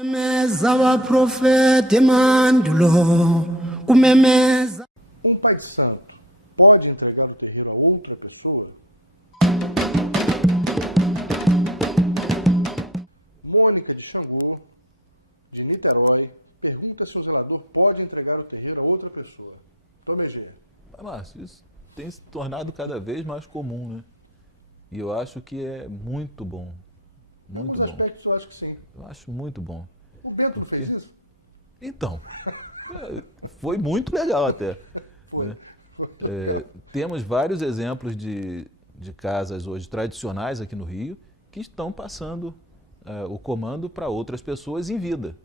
Um pai de santo pode entregar o terreiro a outra pessoa? Mônica de Xangô, de Niterói, pergunta se um zelador pode entregar o terreiro a outra pessoa. Tome G. Márcio, isso tem se tornado cada vez mais comum, né? E eu acho que é muito bom. Em alguns aspectos eu acho que sim. Eu acho muito bom. O Bento não fez isso? Então, foi muito legal até. Foi. Né? Foi legal. Temos vários exemplos de casas hoje tradicionais aqui no Rio que estão passando o comando para outras pessoas em vida.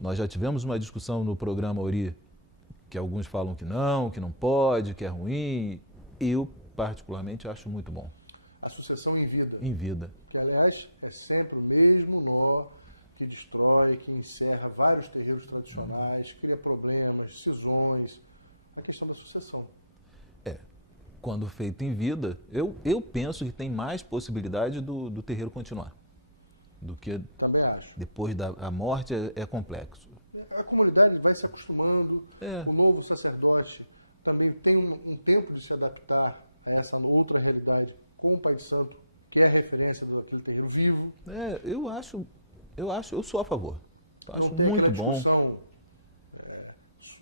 Nós já tivemos uma discussão no programa Ori, que alguns falam que não pode, que é ruim. Eu, particularmente, acho muito bom. A sucessão em vida. Em vida. Que, aliás, é sempre o mesmo nó que destrói, que encerra vários terreiros tradicionais, cria problemas, cisões, a questão da sucessão. Quando feito em vida, eu penso que tem mais possibilidade do terreiro continuar. Do que também acho. Depois da morte é complexo. A comunidade vai se acostumando, o novo sacerdote também tem um tempo de se adaptar a essa outra realidade com o pai de santo, que é a referência daquele terreiro vivo. Eu sou a favor. Não tem aquela discussão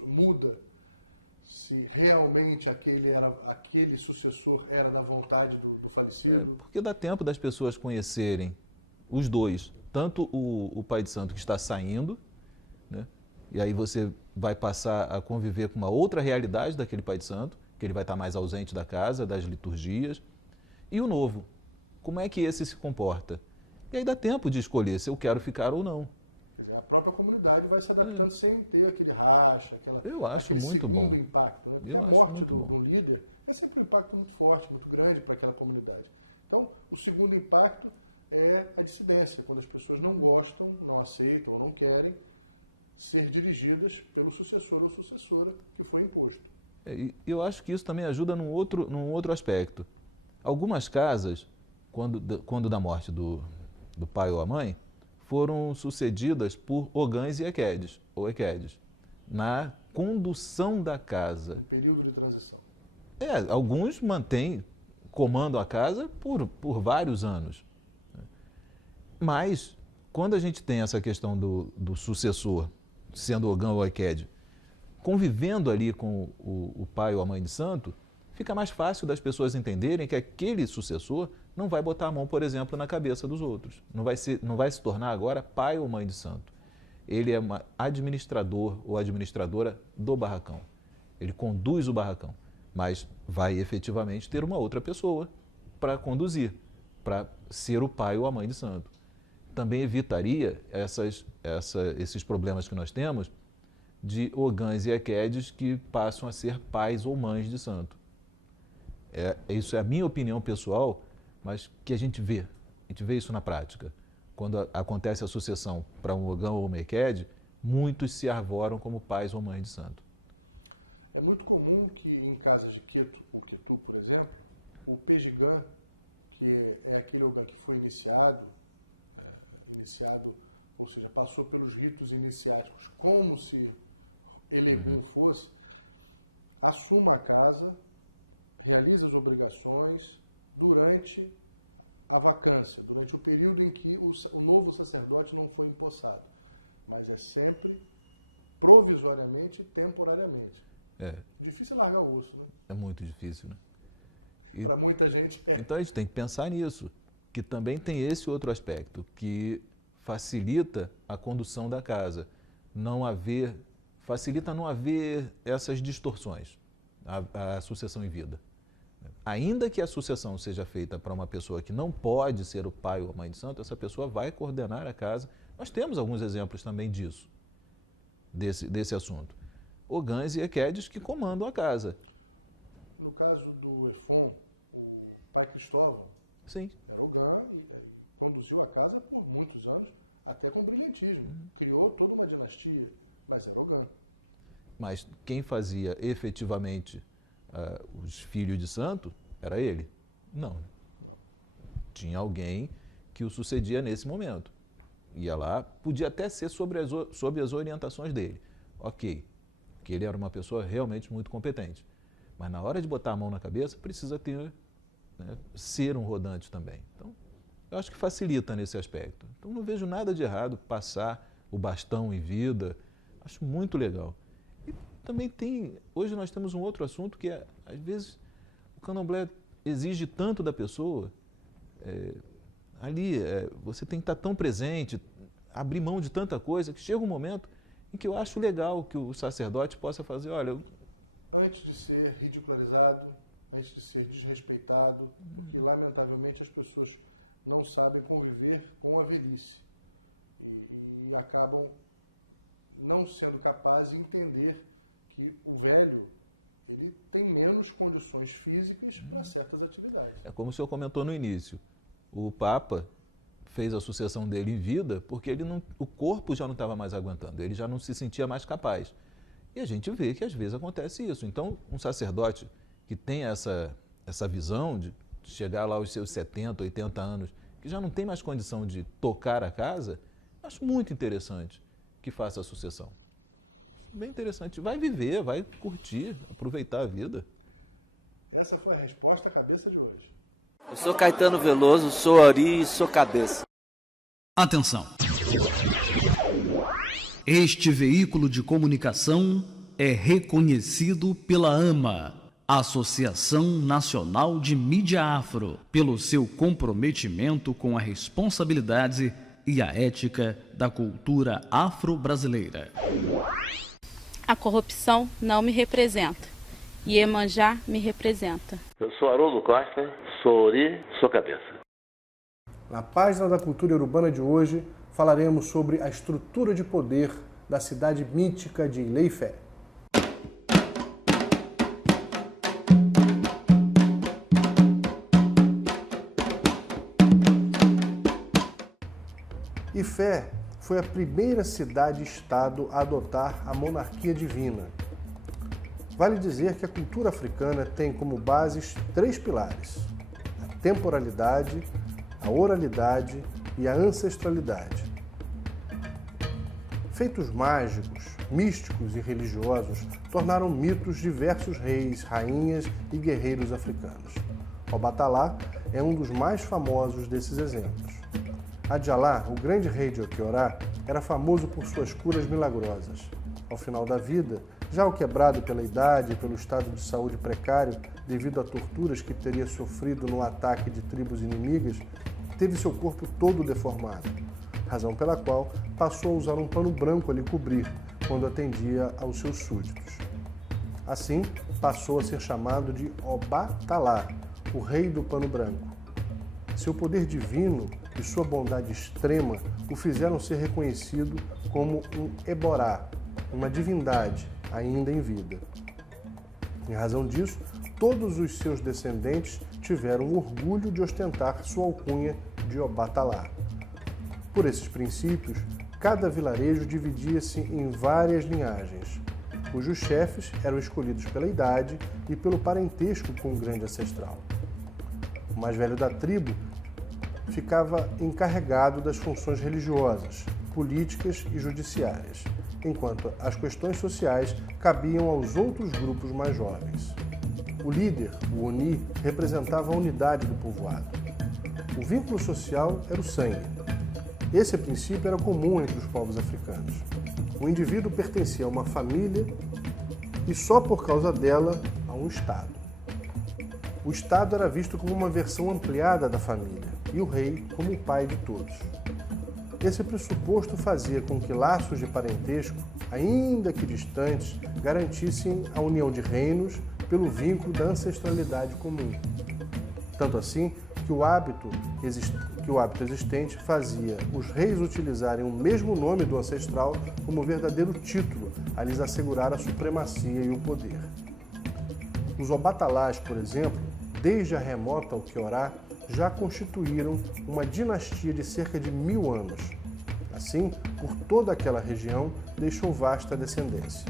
muda se realmente aquele sucessor era da vontade do falecido. Porque dá tempo das pessoas conhecerem os dois, tanto o pai de santo que está saindo, né? E aí você vai passar a conviver com uma outra realidade daquele pai de santo, que ele vai estar mais ausente da casa, das liturgias, e o novo, como é que esse se comporta? E aí dá tempo de escolher se eu quero ficar ou não. Quer dizer, a própria comunidade vai se adaptando sem ter aquele racha, aquele segundo impacto, né? Porque a morte de um líder é sempre um impacto muito forte, muito grande para aquela comunidade. Então, o segundo impacto é a dissidência, quando as pessoas não gostam, não aceitam ou não querem ser dirigidas pelo sucessor ou sucessora que foi imposto. Eu acho que isso também ajuda num outro aspecto. Algumas casas, quando da morte do pai ou a mãe, foram sucedidas por ogãs e equedes, ou equedes, na condução da casa. Um período de transição. Alguns comandam a casa por vários anos. Mas, quando a gente tem essa questão do sucessor, sendo ogã ou equede, convivendo ali com o pai ou a mãe de santo, fica mais fácil das pessoas entenderem que aquele sucessor não vai botar a mão, por exemplo, na cabeça dos outros. Não vai se tornar agora pai ou mãe de santo. Ele é um administrador ou administradora do barracão. Ele conduz o barracão, mas vai efetivamente ter uma outra pessoa para conduzir, para ser o pai ou a mãe de santo. Também evitaria esses problemas que nós temos de ogãs e equedes que passam a ser pais ou mães de santo. Isso é a minha opinião pessoal, mas que a gente vê isso na prática. Quando acontece a sucessão para um ogã ou uma equede, muitos se arvoram como pais ou mães de santo. É muito comum que em casas de Queto ou Quetu, por exemplo, o pejigã, que é aquele ogã que foi iniciado, ou seja, passou pelos ritos iniciáticos como se Elegum fosse, assuma a casa, realiza as obrigações durante a vacância, durante o período em que o novo sacerdote não foi empossado. Mas é sempre provisoriamente e temporariamente. Difícil é largar o osso, né? É muito difícil, né? Para muita gente é. Então a gente tem que pensar nisso, que também tem esse outro aspecto, que facilita a condução da casa. Facilita não haver essas distorções, a sucessão em vida. Ainda que a sucessão seja feita para uma pessoa que não pode ser o pai ou a mãe de santo, essa pessoa vai coordenar a casa. Nós temos alguns exemplos também disso, desse assunto. Ogãs e equedes que comandam a casa. No caso do Efon, o pai Cristóvão, sim, era ogã e conduziu a casa por muitos anos, até com brilhantismo. Criou toda uma dinastia, mas era ogã. Mas quem fazia efetivamente os filhos de santo era ele? Não. Tinha alguém que o sucedia nesse momento. ia lá, podia até ser sob as orientações dele. Ok, que ele era uma pessoa realmente muito competente. Mas na hora de botar a mão na cabeça, precisa ter, né, ser um rodante também. Então, eu acho que facilita nesse aspecto. Então, não vejo nada de errado passar o bastão em vida. Acho muito legal. E também hoje nós temos um outro assunto que é, às vezes, o candomblé exige tanto da pessoa, você tem que estar tão presente, abrir mão de tanta coisa, que chega um momento em que eu acho legal que o sacerdote possa fazer, olha... Antes de ser ridicularizado, antes de ser desrespeitado, porque, lamentavelmente, as pessoas não sabem conviver com a velhice e acabam não sendo capazes de entender que o velho ele tem menos condições físicas para certas atividades. É como o senhor comentou no início, o Papa fez a sucessão dele em vida porque o corpo já não estava mais aguentando, ele já não se sentia mais capaz. E a gente vê que às vezes acontece isso. Então, um sacerdote que tem essa visão de chegar lá aos seus 70, 80 anos, que já não tem mais condição de tocar a casa, acho muito interessante que faça a sucessão. Bem interessante. Vai viver, vai curtir, aproveitar a vida. Essa foi a resposta à cabeça de hoje. Eu sou Caetano Veloso, sou Ari e sou cabeça. Atenção! Este veículo de comunicação é reconhecido pela AMA, Associação Nacional de Mídia Afro, pelo seu comprometimento com a responsabilidade e a ética da cultura afro-brasileira. A corrupção não me representa. Iemanjá me representa. Eu sou Haroldo Costa, sou Ori, sou cabeça. Na página da Cultura Urbana de hoje, falaremos sobre a estrutura de poder da cidade mítica de Ilé-Ifé. Ifé foi a primeira cidade-estado a adotar a monarquia divina. Vale dizer que a cultura africana tem como bases 3 pilares: a temporalidade, a oralidade e a ancestralidade. Feitos mágicos, místicos e religiosos tornaram mitos diversos reis, rainhas e guerreiros africanos. Obatalá é um dos mais famosos desses exemplos. Adjalá, o grande rei de Oquiorá, era famoso por suas curas milagrosas. Ao final da vida, já o quebrado pela idade e pelo estado de saúde precário, devido a torturas que teria sofrido no ataque de tribos inimigas, teve seu corpo todo deformado, razão pela qual passou a usar um pano branco a lhe cobrir quando atendia aos seus súditos. Assim, passou a ser chamado de Obatalá, o rei do pano branco. Seu poder divino e sua bondade extrema o fizeram ser reconhecido como um Eborá, uma divindade ainda em vida. Em razão disso, todos os seus descendentes tiveram orgulho de ostentar sua alcunha de Obatalá. Por esses princípios, cada vilarejo dividia-se em várias linhagens, cujos chefes eram escolhidos pela idade e pelo parentesco com o grande ancestral. O mais velho da tribo ficava encarregado das funções religiosas, políticas e judiciárias, enquanto as questões sociais cabiam aos outros grupos mais jovens. O líder, o Oni, representava a unidade do povoado. O vínculo social era o sangue. Esse princípio era comum entre os povos africanos. O indivíduo pertencia a uma família e só por causa dela a um Estado. O Estado era visto como uma versão ampliada da família e o rei como o pai de todos. Esse pressuposto fazia com que laços de parentesco, ainda que distantes, garantissem a união de reinos pelo vínculo da ancestralidade comum. Tanto assim que o hábito existente fazia os reis utilizarem o mesmo nome do ancestral como verdadeiro título a lhes assegurar a supremacia e o poder. Os Obatalás, por exemplo, desde a remota Oquiorá, já constituíram uma dinastia de cerca de 1000 anos. Assim, por toda aquela região, deixou vasta descendência.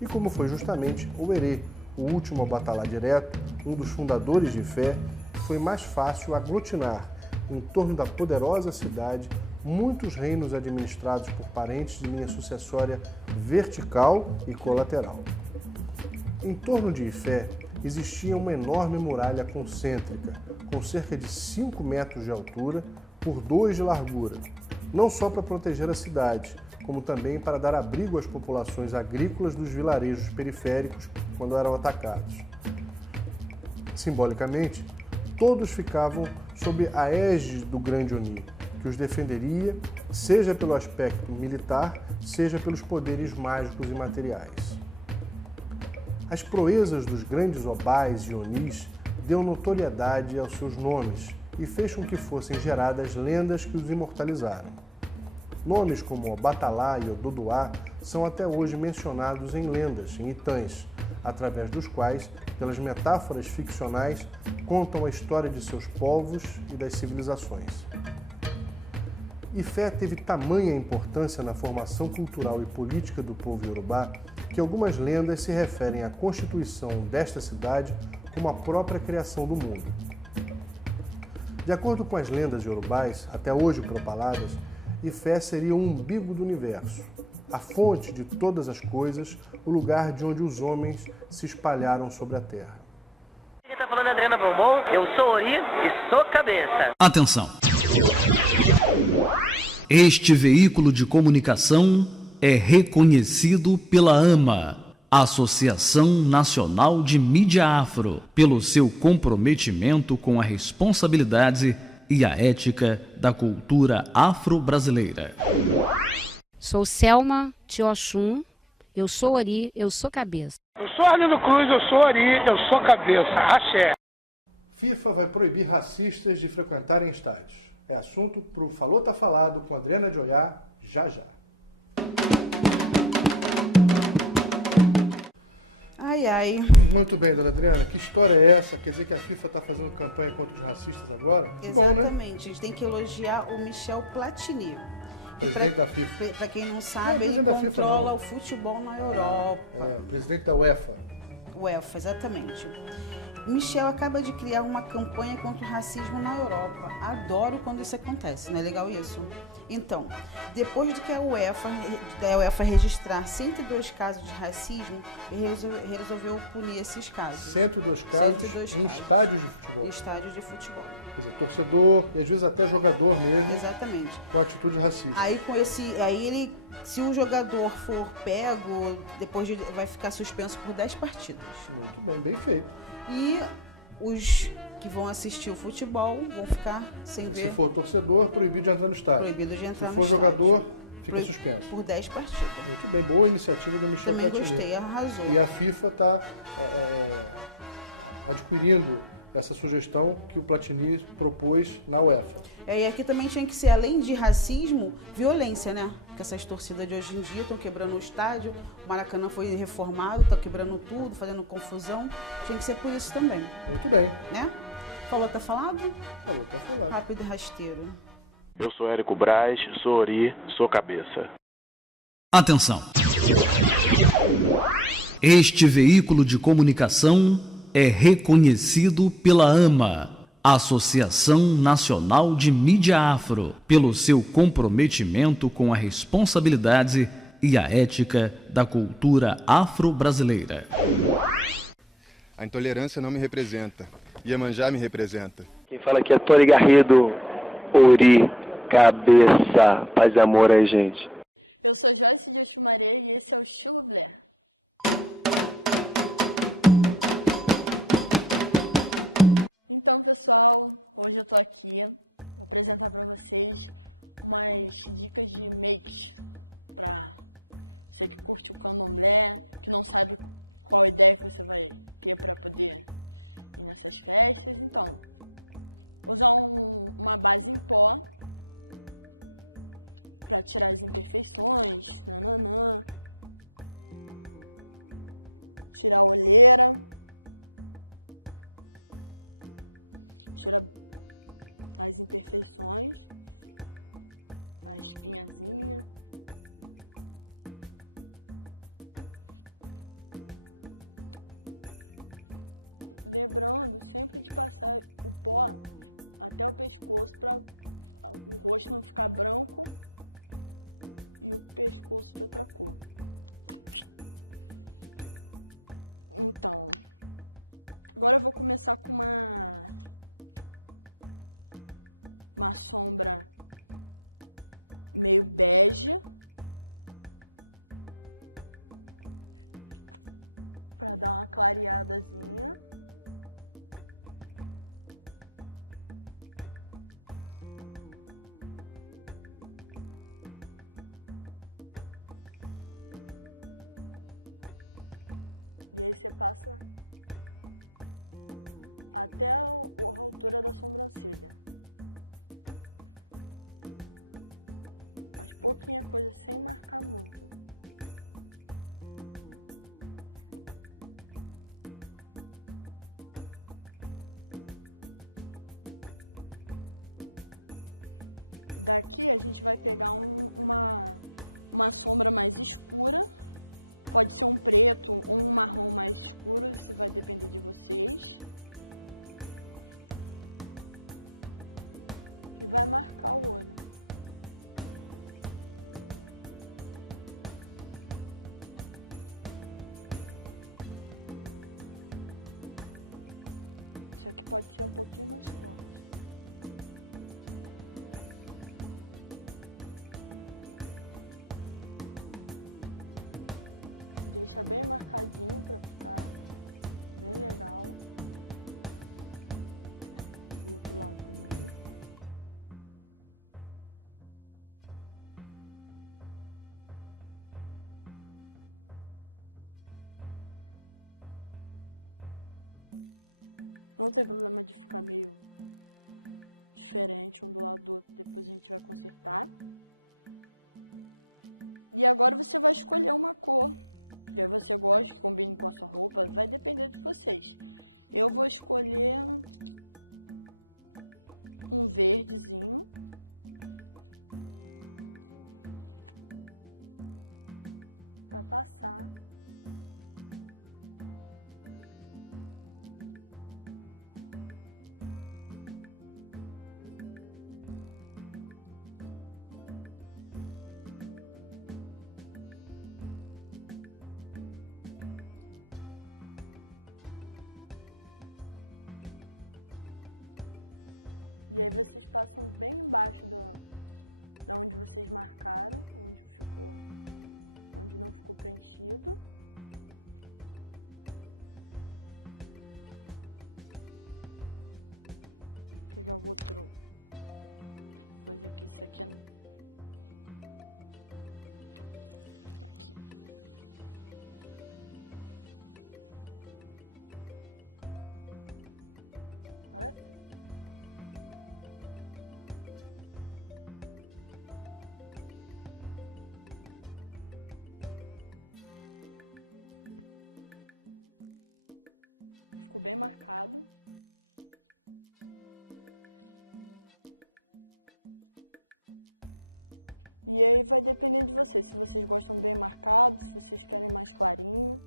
E como foi justamente o Herê, o último Obatalá direto, um dos fundadores de Ifé, foi mais fácil aglutinar em torno da poderosa cidade muitos reinos administrados por parentes de linha sucessória vertical e colateral. Em torno de Ifé existia uma enorme muralha concêntrica, com cerca de 5 metros de altura por 2 de largura, não só para proteger a cidade, como também para dar abrigo às populações agrícolas dos vilarejos periféricos quando eram atacados. Simbolicamente, todos ficavam sob a égide do grande Oni, que os defenderia, seja pelo aspecto militar, seja pelos poderes mágicos e materiais. As proezas dos grandes Obais e Onis deu notoriedade aos seus nomes e fez com que fossem geradas lendas que os imortalizaram. Nomes como Obatalá e Ododuá são até hoje mencionados em lendas, em Itãs, através dos quais, pelas metáforas ficcionais, contam a história de seus povos e das civilizações. Ifé teve tamanha importância na formação cultural e política do povo iorubá que algumas lendas se referem à constituição desta cidade como a própria criação do mundo. De acordo com as lendas iorubais, até hoje propaladas, Ifé seria o umbigo do universo, a fonte de todas as coisas, o lugar de onde os homens se espalharam sobre a terra. Quem está falando é Adriana Bombom, eu sou Ori e sou cabeça. Atenção! Este veículo de comunicação é reconhecido pela AMA, Associação Nacional de Mídia Afro, pelo seu comprometimento com a responsabilidade e a ética da cultura afro-brasileira. Sou Selma Tiochum, eu sou Ori, eu sou cabeça. Eu sou Arlindo Cruz, eu sou Ori, eu sou cabeça. Axé. FIFA vai proibir racistas de frequentarem estádios. É assunto para o Falou Tá Falado com Adriana de Oiá, já já. Ai, ai. Muito bem, dona Adriana. Que história é essa? Quer dizer que a FIFA está fazendo campanha contra os racistas agora? Exatamente. Bom, né? A gente tem que elogiar o Michel Platini. Presidente da FIFA. Para quem não sabe, ele controla o futebol na Europa. Presidente da UEFA. UEFA, exatamente. Michel acaba de criar uma campanha contra o racismo na Europa. Adoro quando isso acontece, não é legal isso? Então, depois de que a UEFA registrar 102 casos de racismo, ele resolveu punir esses casos. 102 casos em estádios de futebol. Em estádios de futebol. Quer dizer, torcedor e às vezes até jogador mesmo. Exatamente. Com atitude racista. Se o jogador for pego, depois vai ficar suspenso por 10 partidas. Muito bem, bem feito. E os que vão assistir o futebol vão ficar sem ver. Se for torcedor, proibido de entrar no estádio. Proibido de entrar no estádio. Se for jogador, fica suspenso. Por 10 partidas. Muito bem, boa iniciativa do Michel Platini. Gostei, arrasou. E a FIFA está adquirindo essa sugestão que o Platini propôs na UEFA. E aqui também tinha que ser, além de racismo, violência, né? Porque essas torcidas de hoje em dia estão quebrando o estádio, o Maracanã foi reformado, estão quebrando tudo, fazendo confusão. Tinha que ser por isso também. Muito bem. Né? Falou, tá falado? Falou, tá falado. Rápido e rasteiro. Eu sou Érico Braz, sou Ori, sou cabeça. Atenção! Este veículo de comunicação é reconhecido pela AMA, Associação Nacional de Mídia Afro, pelo seu comprometimento com a responsabilidade e a ética da cultura afro-brasileira. A intolerância não me representa, Iemanjá me representa. Quem fala aqui é Tony Garrido, Ori, cabeça, paz e amor aí, gente. Eu sou Joyce de Oxumaré e esse é o Estilo Blair. Então, pessoal, hoje eu tô aqui para apresentar para vocês umas dicas de makes para você que curte o candomblé, que não sabe qual ideia que você vai ter para poder ir nessas festas. Então, usar uma base em pó para tirar as imperfeições, tirar a olheira. Tira as imperfeições, a espinhazinha. Lembrando sempre de passar o pó até o pescoço para o rosto não ficar branco e o pescoço de outra cor. Então, agora eu vou começar com uma sombra meio bege, para dar uma clareadazinha. E aí você passa até a altura da sobrancelha. Mas pouquinha coisa, sem marcar muito. Daqui a gente vai pegar uma sombra mais escura. Pode ser um preto ou um marrom mais escuro, isso vai depender de vocês. E vai marcar o olho. Isso aqui pode ser um pouquinho mais forte. Deixa bem marcadinho pra ficar bem legal. Do outro lado também. Não tem problema de ficar meio diferente um do lado do outro, depois a gente vai consertar. E agora você vai escolher uma cor que você gosta, que combine com a sua roupa, vai depender de vocês. Eu vou escolher um verdezinho. Para passar. E aí vocês passam bem embaixo da onde vocês marcaram, onde não ficou preenchido. Vou pegar o outro coisa aqui, isso aqui não. Aqui. Agora sim. Ficou bem marcado. E aí vai depender de vocês, se vocês gostam bem marcado, se vocês querem mais clarinho.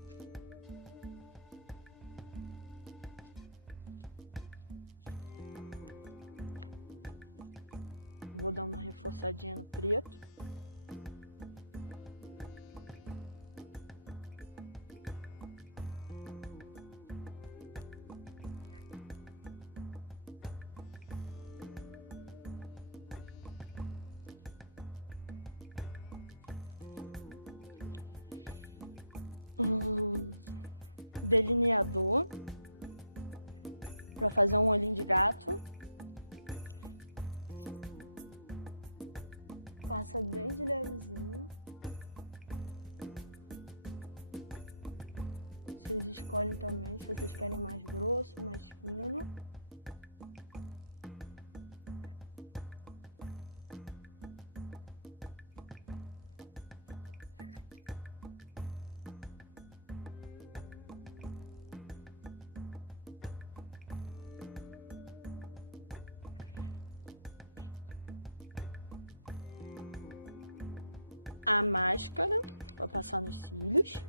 Vou dar uma reforçadinha no preto. Delineador para fazer um olhinho de gato. Passa bem de levezinho. Vocês escolhem também se vocês querem mais grosso, mais fino. A máscara para passar nos cílios.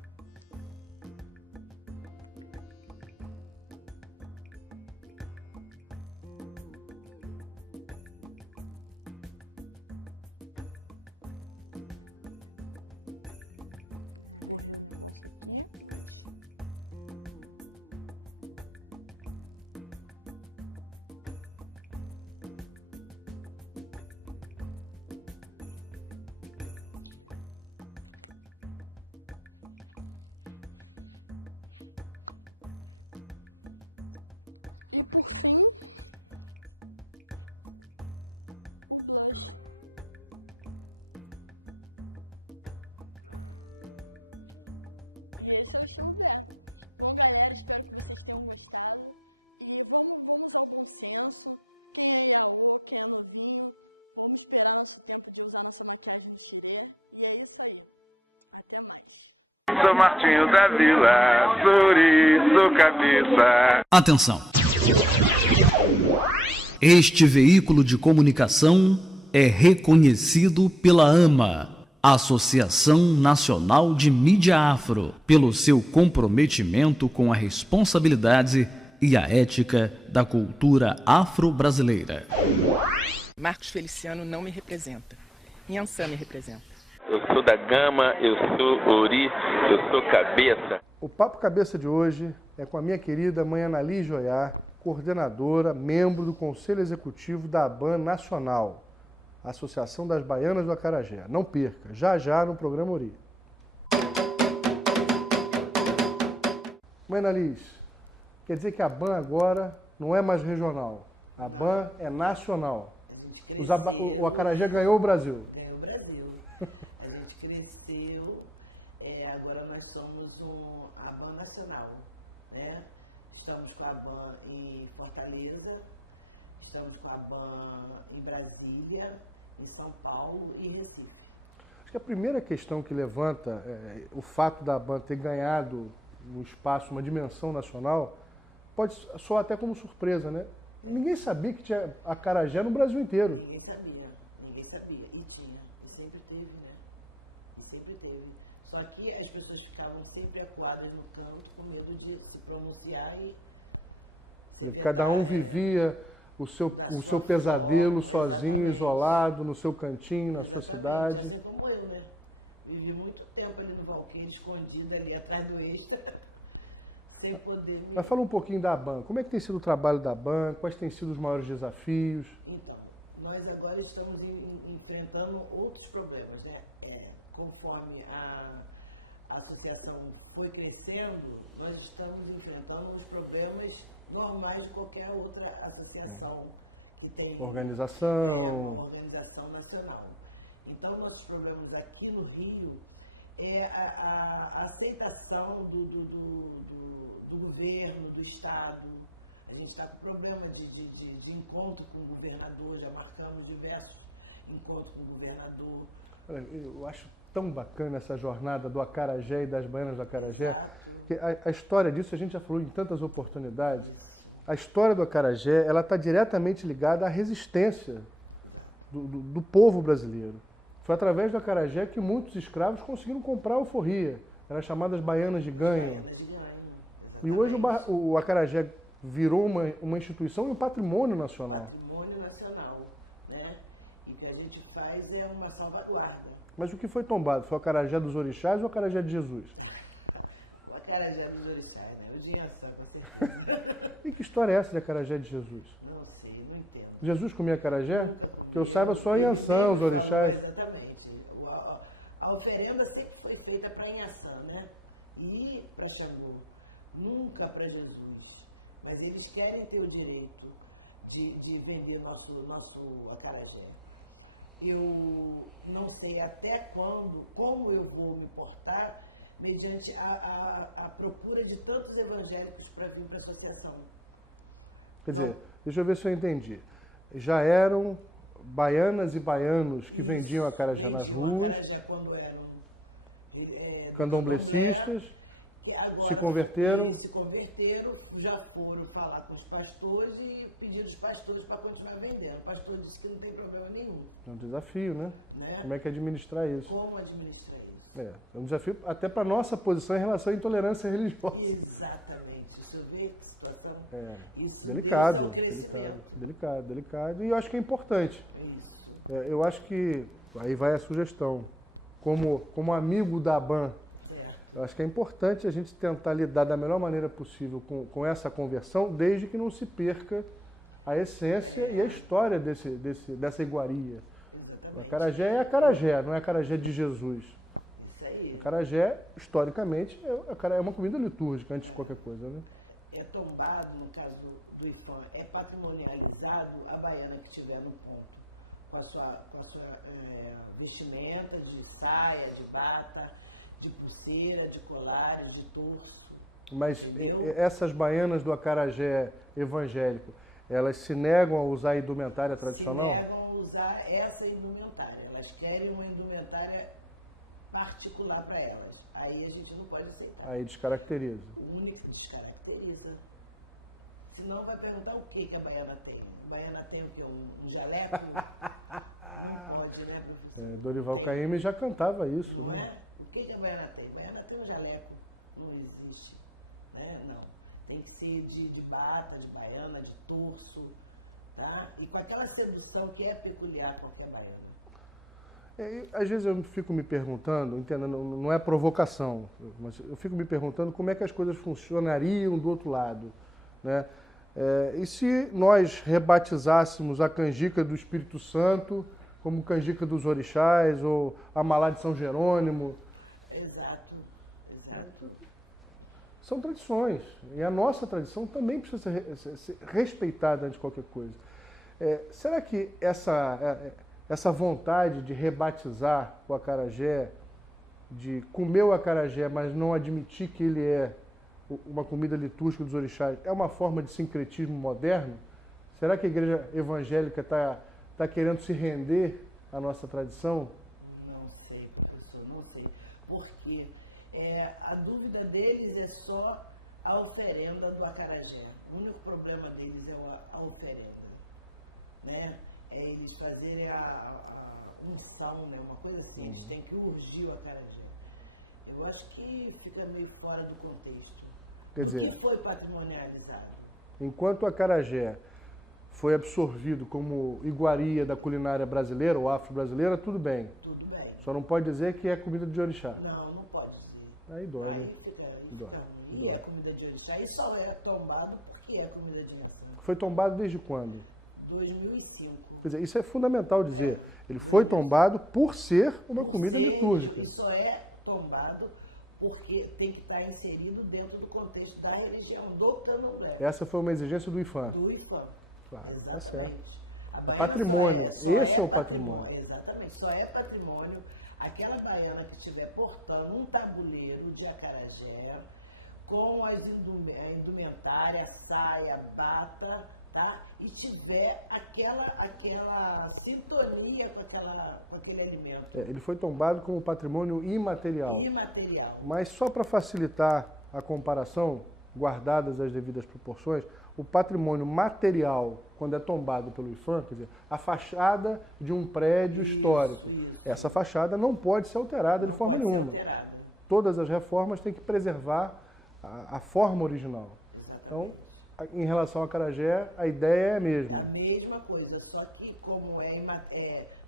Borrei o negócio aqui. E por fim, o blush. E esse é o estilo Bé. Bom, galera, espero que vocês tenham gostado. E vamos usar o bom senso. Quem é Iaô, quem é novinho, vamos esperar nosso tempo de usar nossa maquiagem no xirê. E é isso aí. Até mais. Sou Martinho da Vila, sou cabeça. Atenção! Este veículo de comunicação é reconhecido pela AMA, Associação Nacional de Mídia Afro, pelo seu comprometimento com a responsabilidade e a ética da cultura afro-brasileira. Marcos Feliciano não me representa. Inhansã me representa. Eu sou da Gama, eu sou Ori, eu sou Cabeça. O Papo Cabeça de hoje é com a minha querida mãe Anali Joiá, coordenadora, membro do Conselho Executivo da ABAN Nacional, Associação das Baianas do Acarajé. Não perca, já no programa Ori. Mãe Anali, quer dizer que a ABAN agora não é mais regional, a ABAN é nacional. A gente cresceu. O acarajé ganhou o Brasil. Ganhou o Brasil. A gente cresceu. Agora nós somos a ABAN nacional, né? Estamos com a ABAN em Fortaleza, estamos com a ABAN em Brasília, em São Paulo e Recife. Acho que a primeira questão que levanta o fato da ABAN ter ganhado no espaço uma dimensão nacional pode soar até como surpresa, né? Ninguém sabia que tinha acarajé no Brasil inteiro. Ninguém sabia. E tinha. E sempre teve, né? E sempre teve. Só que as pessoas ficavam sempre acuadas no canto, com medo de se pronunciar e ser vetado. Cada um vivia o seu pesadelo forma, sozinho, exatamente. Isolado, no seu cantinho, na sua cidade. Exatamente, assim como eu, né? Vivi muito tempo ali no Valqueire, escondida ali atrás do Extra. Sem poder me... Mas fala um pouquinho da ABAN. Como é que tem sido o trabalho da ABAN? Quais têm sido os maiores desafios? Então, nós agora estamos enfrentando outros problemas, né? Conforme a associação foi crescendo, nós estamos enfrentando os problemas normais de qualquer outra associação que tem... Organização. Uma organização nacional. Então, nossos problemas aqui no Rio... é a aceitação do governo, do Estado. A gente está com problema de encontro com o governador, já marcamos diversos encontros com o governador. Eu acho tão bacana essa jornada do acarajé e das baianas do acarajé. Exato. A história disso a gente já falou em tantas oportunidades. Isso. A história do acarajé está diretamente ligada à resistência do povo brasileiro. Foi através do acarajé que muitos escravos conseguiram comprar alforria. Eram chamadas baianas de ganho. As baianas de ganho, exatamente. E hoje o acarajé virou uma instituição e um patrimônio nacional. Patrimônio nacional, né? E o que a gente faz é uma salvaguarda. Mas o que foi tombado? Foi o acarajé dos orixás ou o acarajé de Jesus? O acarajé dos orixás, né? O de Inhansã, com certeza. E que história é essa de acarajé de Jesus? Não sei, não entendo. Jesus comia acarajé? Nunca comia. Que eu saiba só em Inhansã, os orixás. Falou, exatamente. A oferenda sempre foi feita para Inhansã, né? E para Xangô. Nunca para Jesus. Mas eles querem ter o direito de vender nosso acarajé. Eu não sei até quando, como eu vou me portar mediante a procura de tantos evangélicos para vir para a associação. Quer dizer, deixa eu ver se eu entendi. Já eram baianas e baianos que vendiam acarajé nas ruas. Vendiam acarajé quando eram do candomblé, que agora se converteram, já foram falar com os pastores e pediram os pastores para continuar vendendo. O pastor disse que não tem problema nenhum. É um desafio, né? Como é que administrar isso? Como administrar isso? É um desafio até para a nossa posição em relação à intolerância religiosa. Exatamente. O senhor vê que situação? Isso delicado, deu seu crescimento. Delicado. E eu acho que é importante. Isso. Eu acho que, aí vai a sugestão, como amigo da ABAN, Certo. Eu acho que é importante a gente tentar lidar da melhor maneira possível com essa conversão, desde que não se perca a essência e a história dessa iguaria. Exatamente. O acarajé é acarajé, não é acarajé de Jesus. Isso aí. O acarajé, historicamente, é uma comida litúrgica, antes de qualquer coisa, né? É tombado, no caso do IFAM, é patrimonializado a baiana que estiver no ponto, com a sua vestimenta de saia, de bata, de pulseira, de colares, de torso. Mas entendeu? Essas baianas do acarajé evangélico, elas se negam a usar a indumentária tradicional? Se negam a usar essa indumentária. Elas querem uma indumentária particular para elas. Aí a gente não pode aceitar. Aí descaracteriza. Descaracteriza. Senão vai perguntar o que a baiana tem. A baiana tem o quê? Um jaleco? Não pode, né, professor? Dorival Caymmi já cantava isso. Não né? é? O que a baiana tem? A baiana tem um jaleco. Não existe. Né? Não. Tem que ser de bata, de baiana, de torso, tá? E com aquela sedução que é peculiar a qualquer baiana. Às vezes eu fico me perguntando, entendendo, não é provocação, mas eu fico me perguntando como é que as coisas funcionariam do outro lado, né? E se nós rebatizássemos a canjica do Espírito Santo como canjica dos orixás ou a malá de São Jerônimo? Exato, exato. São tradições, e a nossa tradição também precisa ser respeitada antes de qualquer coisa. Será que essa vontade de rebatizar o acarajé, de comer o acarajé, mas não admitir que ele é uma comida litúrgica dos orixás, é uma forma de sincretismo moderno? Será que a igreja evangélica está querendo se render à nossa tradição? Não sei, professor, não sei. Porque a dúvida deles é só a oferenda do acarajé. O único problema deles é a oferenda, né? É eles fazerem a unção, né? Uma coisa assim, eles têm que urgir o acarajé. Eu acho que fica meio fora do contexto do que foi patrimonializado. Enquanto o acarajé foi absorvido como iguaria da culinária brasileira ou afro-brasileira, tudo bem. Tudo bem. Só não pode dizer que é comida de orixá. Não, não pode dizer. Aí dói. Aí fica ruim. E é comida de orixá. E só é tombado porque é comida de inhaçã. Foi tombado desde quando? 2005. Quer dizer, isso é fundamental dizer. Ele foi tombado por ser uma comida litúrgica. E só é tombado porque tem que estar inserido dentro do contexto da religião, do candomblé. Essa foi uma exigência do IFAM. Do IFAM, claro, exatamente. A baiana só é patrimônio. Exatamente, só é patrimônio aquela baiana que estiver portando um tabuleiro de acarajé com a indumentária, saia, bata, tá? E tiver aquela sintonia com aquele alimento. Ele foi tombado como patrimônio imaterial. Imaterial. Mas só para facilitar a comparação, guardadas as devidas proporções, o patrimônio material, quando é tombado pelo IFAM, quer dizer, a fachada de um prédio histórico. Isso. Essa fachada não pode ser alterada de forma nenhuma. Não pode ser alterada. Todas as reformas têm que preservar a forma original. Exatamente. Então, em relação ao acarajé, a ideia é a mesma. É a mesma coisa, só que como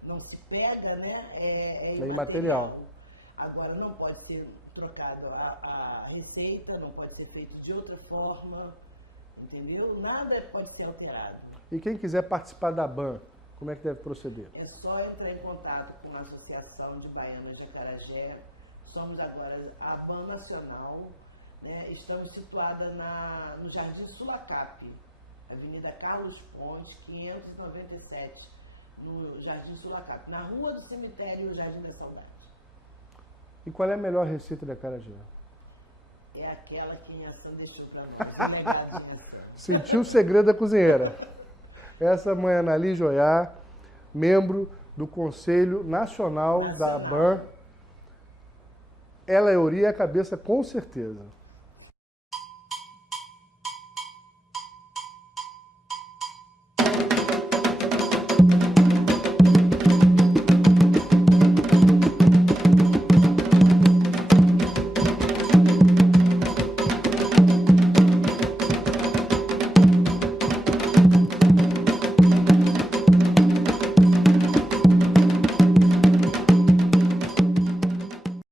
não se pega, né? É imaterial. Agora, não pode ser trocado a receita, não pode ser feito de outra forma, entendeu? Nada pode ser alterado. E quem quiser participar da BAN, como é que deve proceder? É só entrar em contato com a Associação de Baianas de Acarajé. Somos agora a BAN Nacional, né? Estamos situada no Jardim Sulacap, Avenida Carlos Pontes, 597, no Jardim Sulacap, na Rua do Cemitério Jardim da Saudade. E qual é a melhor receita de acarajé? É aquela que Inhaçã deixou para nós, o legado de Inhaçã. Sentiu o segredo da cozinheira. Essa mãe Anali Joiá, membro do Conselho Nacional da BAN. Ela é Ori a cabeça, com certeza.